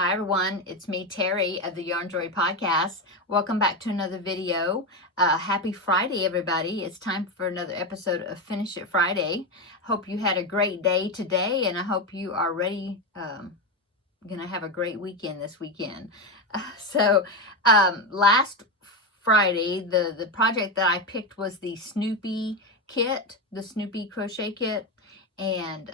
Hi everyone, it's me Terry of the Yarn Joy Podcast. Welcome back to another video. Happy Friday everybody. It's time for another episode of Finish It Friday. Hope you had a great day today and I hope you are ready, gonna have a great weekend this weekend. Last Friday the project that I picked was the Snoopy kit, the Snoopy crochet kit, and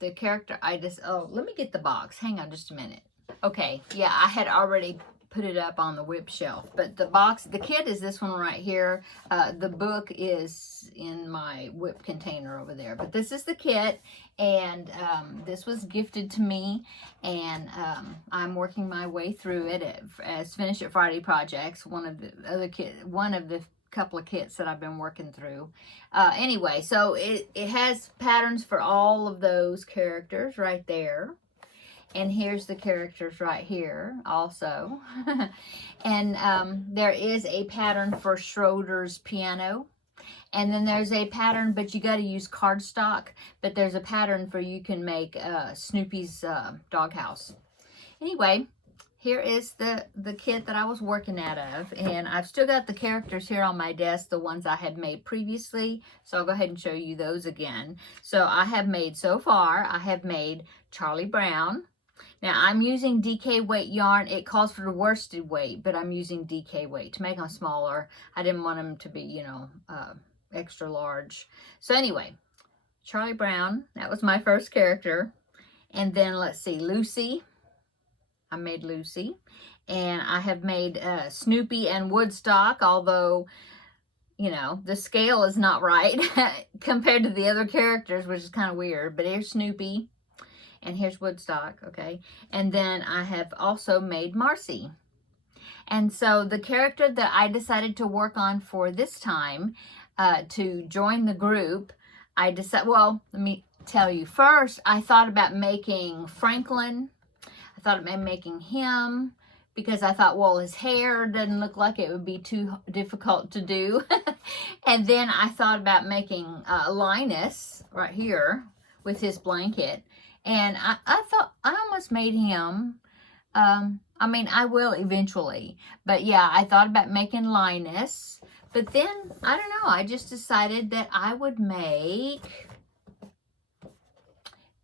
the character let me get the box. Hang on just a minute. Okay, yeah, I had already put it up on the whip shelf, but the kit is this one right here. The book is in my whip container over there, but this is the kit, and this was gifted to me, and I'm working my way through it as Finish It Friday projects. One of the couple of kits that I've been working through. Anyway, so it has patterns for all of those characters right there. And here's the characters right here also. And there is a pattern for Schroeder's piano. And then there's a pattern, but you got to use cardstock. But there's a pattern for you can make Snoopy's doghouse. Anyway, here is the kit that I was working out of, and I've still got the characters here on my desk, the ones I had made previously, so I'll go ahead and show you those again. So I have made Charlie Brown. Now I'm using DK weight yarn. It calls for the worsted weight, but I'm using DK weight to make them smaller. I didn't want them to be, extra large. So anyway, Charlie Brown, that was my first character. And then let's see, Lucy. I made Lucy, and I have made Snoopy and Woodstock, although, the scale is not right compared to the other characters, which is kind of weird. But here's Snoopy, and here's Woodstock, okay? And then I have also made Marcy. And so the character that I decided to work on for this time to join the group, let me tell you. First, I thought about making Franklin. I thought about making him because I thought, well, his hair doesn't look like it would be too difficult to do. And then I thought about making Linus right here with his blanket. And I thought I almost made him. I will eventually. But yeah, I thought about making Linus. But then, I don't know, I just decided that I would make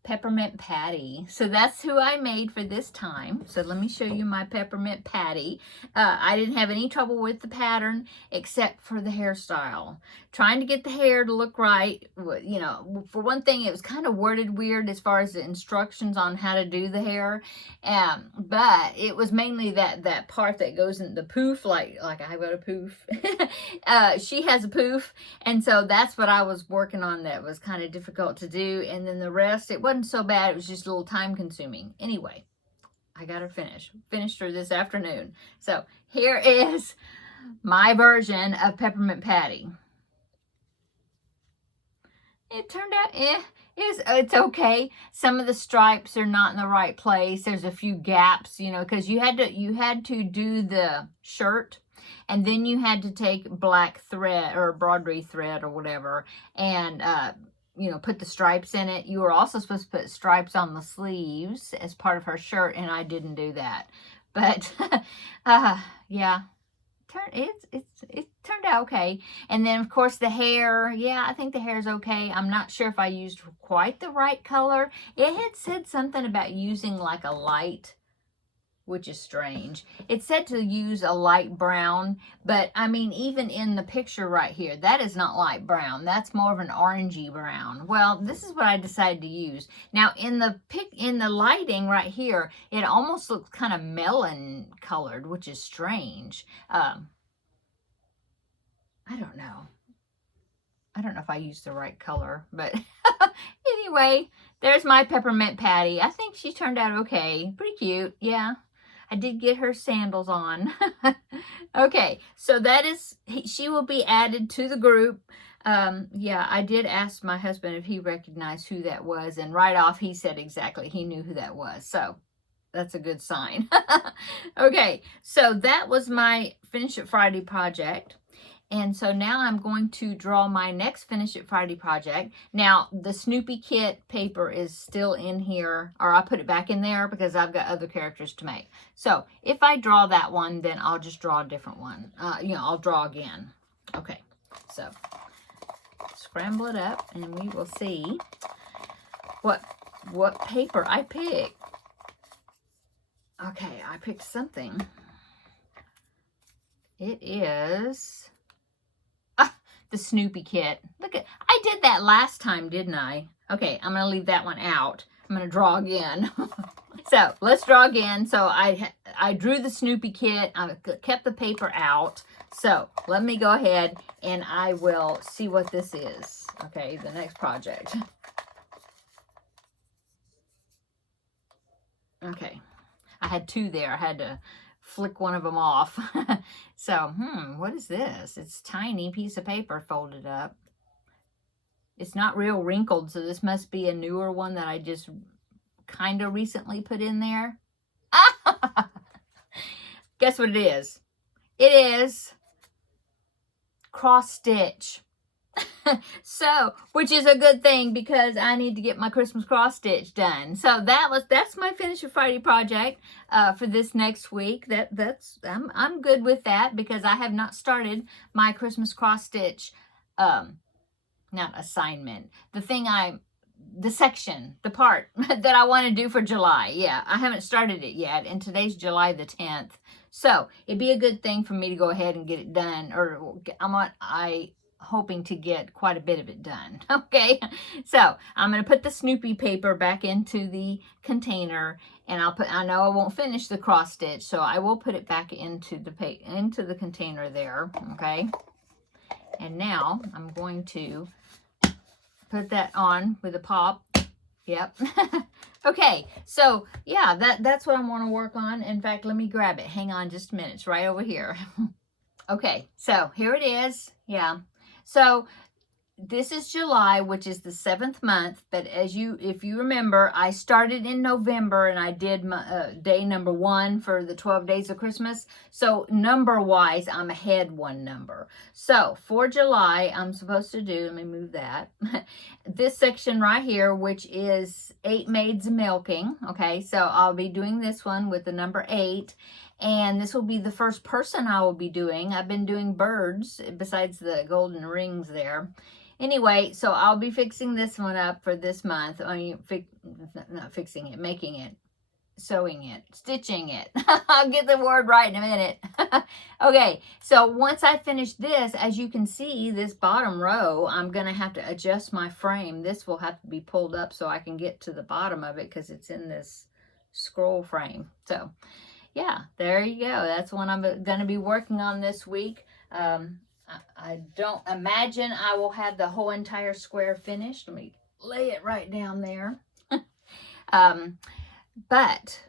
Peppermint Patty. So that's who I made for this time. So let me show you my Peppermint Patty. I didn't have any trouble with the pattern except for the hairstyle. Trying to get the hair to look right. For one thing, it was kind of worded weird as far as the instructions on how to do the hair. But it was mainly that part that goes in the poof, like I got a poof. She has a poof. And so that's what I was working on that was kind of difficult to do. And then the rest, it wasn't so bad. It was just a little time consuming. Anyway, I got her finished her this afternoon. So here is my version of Peppermint Patty. It turned out it's okay. Some of the stripes are not in the right place. There's a few gaps, because you had to do the shirt, and then you had to take black thread or broderie thread or whatever, and put the stripes in it. You were also supposed to put stripes on the sleeves as part of her shirt, and I didn't do that. But yeah, it turned out okay. And then of course the hair, yeah, I think the hair is okay. I'm not sure if I used quite the right color. It had said something about using like a light, which is strange. It said to use a light brown, but even in the picture right here, that is not light brown. That's more of an orangey brown. Well, this is what I decided to use. Now, in the lighting right here, it almost looks kind of melon colored, which is strange. I don't know. I don't know if I used the right color, but anyway, there's my Peppermint Patty. I think she turned out okay. Pretty cute, yeah. I did get her sandals on. Okay, so she will be added to the group. Yeah, I did ask my husband if he recognized who that was, and right off he said exactly he knew who that was. So that's a good sign. Okay, so that was my Finish It Friday project. And so now I'm going to draw my next Finish It Friday project. Now, the Snoopy Kit paper is still in here, or I put it back in there because I've got other characters to make. So if I draw that one, then I'll just draw a different one. I'll draw again. Okay, so scramble it up and we will see what paper I pick. Okay, I picked something. It is the Snoopy Kit. Look at, I did that last time, didn't I? Okay, I'm gonna leave that one out. I'm gonna draw again. So let's draw again. So I drew the Snoopy Kit. I kept the paper out. So let me go ahead and I will see what this is. Okay, the next project. Okay, I had two there. I had to flick one of them off. So, what is this? It's a tiny piece of paper folded up. It's not real wrinkled, so this must be a newer one that I just kind of recently put in there. Guess what it is? It is cross stitch. So, which is a good thing because I need to get my Christmas cross stitch done. So that's my Finish It Friday project for this next week. I'm good with that because I have not started my Christmas cross stitch not assignment. The section, the part that I want to do for July. Yeah, I haven't started it yet, and today's July the 10th. So it'd be a good thing for me to go ahead and get it done, or I hoping to get quite a bit of it done. Okay, so I'm going to put the Snoopy paper back into the container, and I know I won't finish the cross stitch, so I will put it back into the container there. Okay, and now I'm going to put that on with a pop. Yep. Okay, so yeah, that's what I want to work on. In fact, let me grab it. Hang on just a minute. It's right over here. Okay, so here it is. Yeah. So this is July, which is the 7th month, but if you remember, I started in November and I did my, day number 1 for the 12 days of Christmas. So number-wise, I'm ahead one number. So for July, I'm supposed to do, let me move that, this section right here, which is 8 Maids Milking. Okay, so I'll be doing this one with the number 8. And this will be the first person I will be doing. I've been doing birds besides the golden rings there. Anyway, so I'll be fixing this one up for this month. I mean, not fixing it, making it, sewing it, stitching it. I'll get the word right in a minute. Okay, so once I finish this, as you can see, this bottom row, I'm going to have to adjust my frame. This will have to be pulled up so I can get to the bottom of it because it's in this scroll frame. So, yeah, there you go. That's one I'm going to be working on this week. I don't imagine I will have the whole entire square finished. Let me lay it right down there. But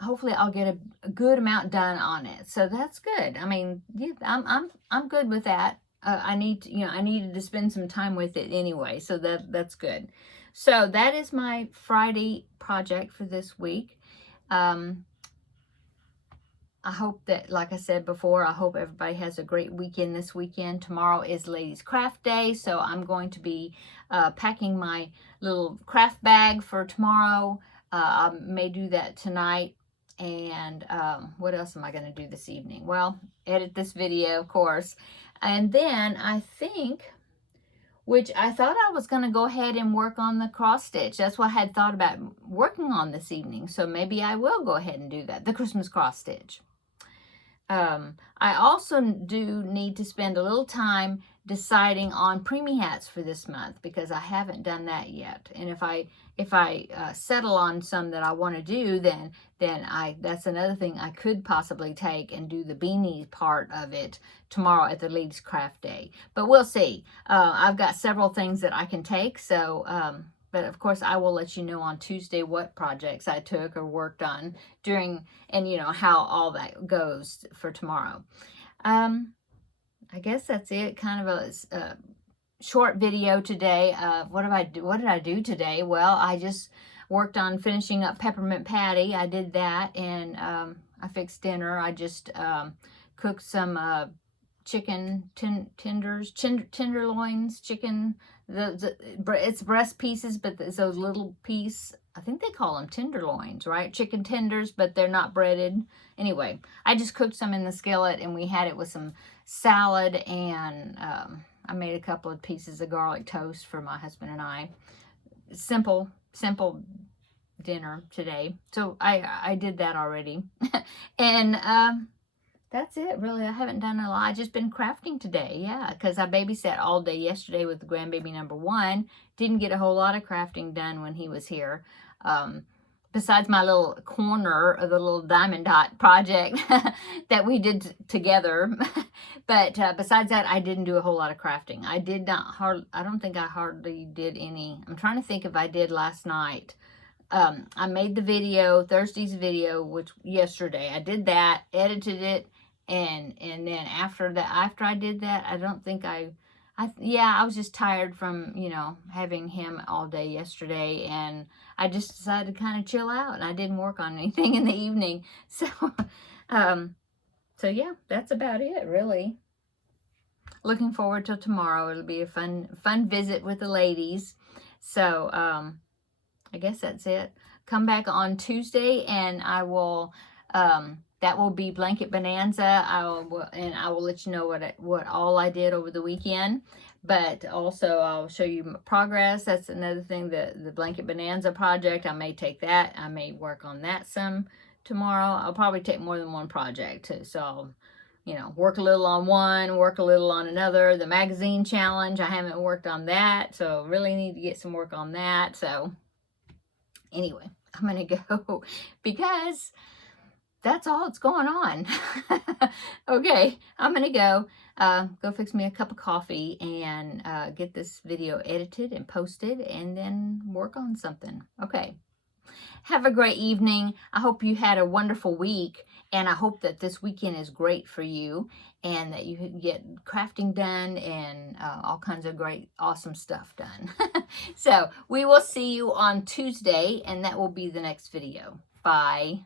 hopefully I'll get a good amount done on it. So that's good. I mean, yeah, I'm good with that. I needed to spend some time with it anyway, so that's good. So that is my Friday project for this week. I hope that, like I said before, I hope everybody has a great weekend this weekend. Tomorrow is Ladies Craft Day, so I'm going to be packing my little craft bag for tomorrow. I may do that tonight. And what else am I going to do this evening? Well, edit this video, of course. And then I think, which I thought I was going to go ahead and work on the cross stitch. That's what I had thought about working on this evening. So maybe I will go ahead and do that, the Christmas cross stitch. I also do need to spend a little time deciding on preemie hats for this month because I haven't done that yet. And if I settle on some that I want to do, then that's another thing I could possibly take and do the beanie part of it tomorrow at the Ladies Craft Day. But we'll see. I've got several things that I can take, so but of course, I will let you know on Tuesday what projects I took or worked on during, and how all that goes for tomorrow. I guess that's it. Kind of a short video today. What did I do today? Well, I just worked on finishing up peppermint patty. I did that, and I fixed dinner. I just cooked some chicken tenderloins, chicken, it's breast pieces, but it's those little piece, I think they call them tenderloins, right? Chicken tenders, but they're not breaded. Anyway, I just cooked some in the skillet, and we had it with some salad, and I made a couple of pieces of garlic toast for my husband and I. Simple dinner today. So I did that already. And that's it, really. I haven't done a lot. I've just been crafting today, yeah, because I babysat all day yesterday with the grandbaby number 1. Didn't get a whole lot of crafting done when he was here. Besides my little corner of the little diamond dot project that we did together. But besides that, I didn't do a whole lot of crafting. I don't think I hardly did any. I'm trying to think if I did last night. I made the video, Thursday's video, which yesterday. I did that, edited it, and then after I did that, I don't think I was just tired from, having him all day yesterday, and I just decided to kind of chill out, and I didn't work on anything in the evening. So, so yeah, that's about it, really. Looking forward to tomorrow. It'll be a fun visit with the ladies. So, I guess that's it. Come back on Tuesday, and I will, that will be Blanket Bonanza. I will let you know what all I did over the weekend. But also, I'll show you my progress. That's another thing, the Blanket Bonanza project. I may take that. I may work on that some tomorrow. I'll probably take more than one project too. So I'll, work a little on one, work a little on another. The magazine challenge, I haven't worked on that. So really need to get some work on that. So anyway, I'm going to go because that's all that's going on. Okay, I'm going to go fix me a cup of coffee and get this video edited and posted and then work on something. Okay. Have a great evening. I hope you had a wonderful week, and I hope that this weekend is great for you and that you can get crafting done and all kinds of great, awesome stuff done. So we will see you on Tuesday, and that will be the next video. Bye.